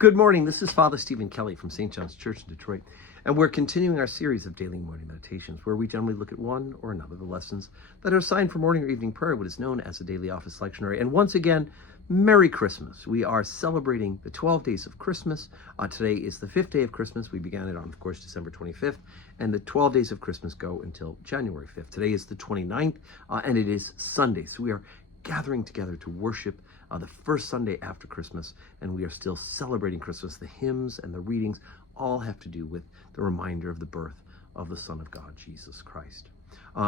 Good morning. This is Father Stephen Kelly from St. John's Church in Detroit, and we're continuing our series of daily morning meditations where we generally look at one or another of the lessons that are assigned for morning or evening prayer, what is known as the Daily Office Lectionary. And once again, Merry Christmas. We are celebrating the 12 days of Christmas. Today is the 5th day of Christmas. We began it on, of course, December 25th, and the 12 days of Christmas go until January 5th. Today is the 29th, and it is Sunday. So we are gathering together to worship the first Sunday after Christmas, and we are still celebrating Christmas. The hymns and the readings all have to do with the reminder of the birth of the Son of God, Jesus Christ.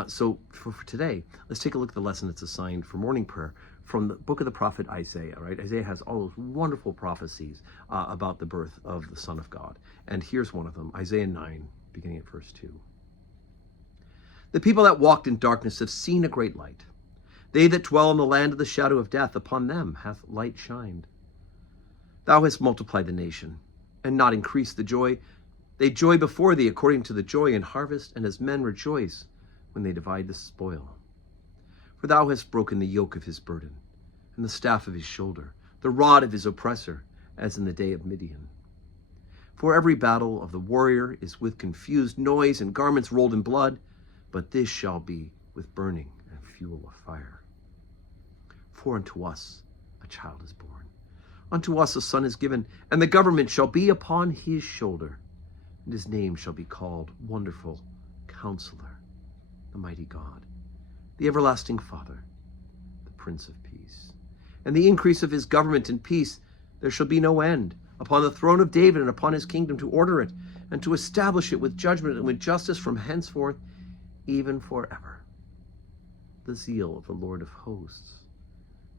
So for today, let's take a look at the lesson that's assigned for morning prayer from the book of the prophet Isaiah. Right? Isaiah has all those wonderful prophecies about the birth of the Son of God. And here's one of them, Isaiah 9, beginning at verse 2. The people that walked in darkness have seen a great light. They that dwell in the land of the shadow of death, upon them hath light shined. Thou hast multiplied the nation, and not increased the joy. They joy before thee according to the joy in harvest, and as men rejoice when they divide the spoil. For thou hast broken the yoke of his burden, and the staff of his shoulder, the rod of his oppressor, as in the day of Midian. For every battle of the warrior is with confused noise and garments rolled in blood, but this shall be with burning and fuel of fire. For unto us a child is born, unto us a son is given, and the government shall be upon his shoulder, and his name shall be called Wonderful Counselor, the Mighty God, the Everlasting Father, the Prince of Peace. And the increase of his government and peace there shall be no end, upon the throne of David and upon his kingdom, to order it and to establish it with judgment and with justice from henceforth, even forever. The zeal of the Lord of hosts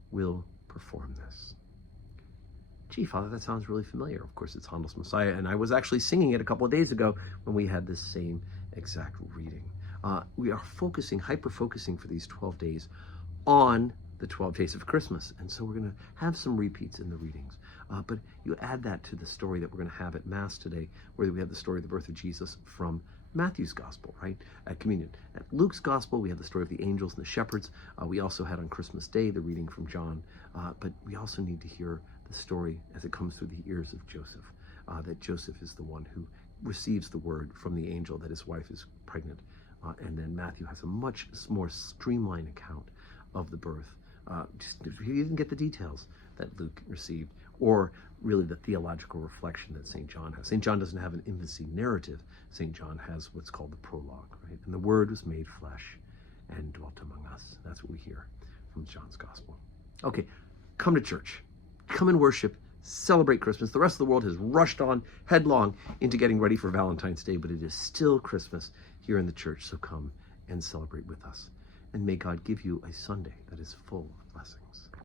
will perform this. Gee, Father, that sounds really familiar. Of course, it's Handel's Messiah, and I was actually singing it a couple of days ago when we had this same exact reading. We are hyper-focusing for these 12 days on the 12 days of Christmas, and so we're going to have some repeats in the readings. But you add that to the story that we're going to have at Mass today, where we have the story of the birth of Jesus from Matthew's Gospel, right, at Communion. At Luke's Gospel, we have the story of the angels and the shepherds. We also had on Christmas Day the reading from John, but we also need to hear the story as it comes through the ears of Joseph, that Joseph is the one who receives the word from the angel that his wife is pregnant. And then Matthew has a much more streamlined account of the birth. He didn't get the details that Luke received, or really the theological reflection that St. John has. St. John doesn't have an infancy narrative. St. John has what's called the prologue, right? And the Word was made flesh and dwelt among us. That's what we hear from John's Gospel. Okay, come to church. Come and worship. Celebrate Christmas. The rest of the world has rushed on headlong into getting ready for Valentine's Day, but it is still Christmas here in the church, so come and celebrate with us. And may God give you a Sunday that is full of blessings.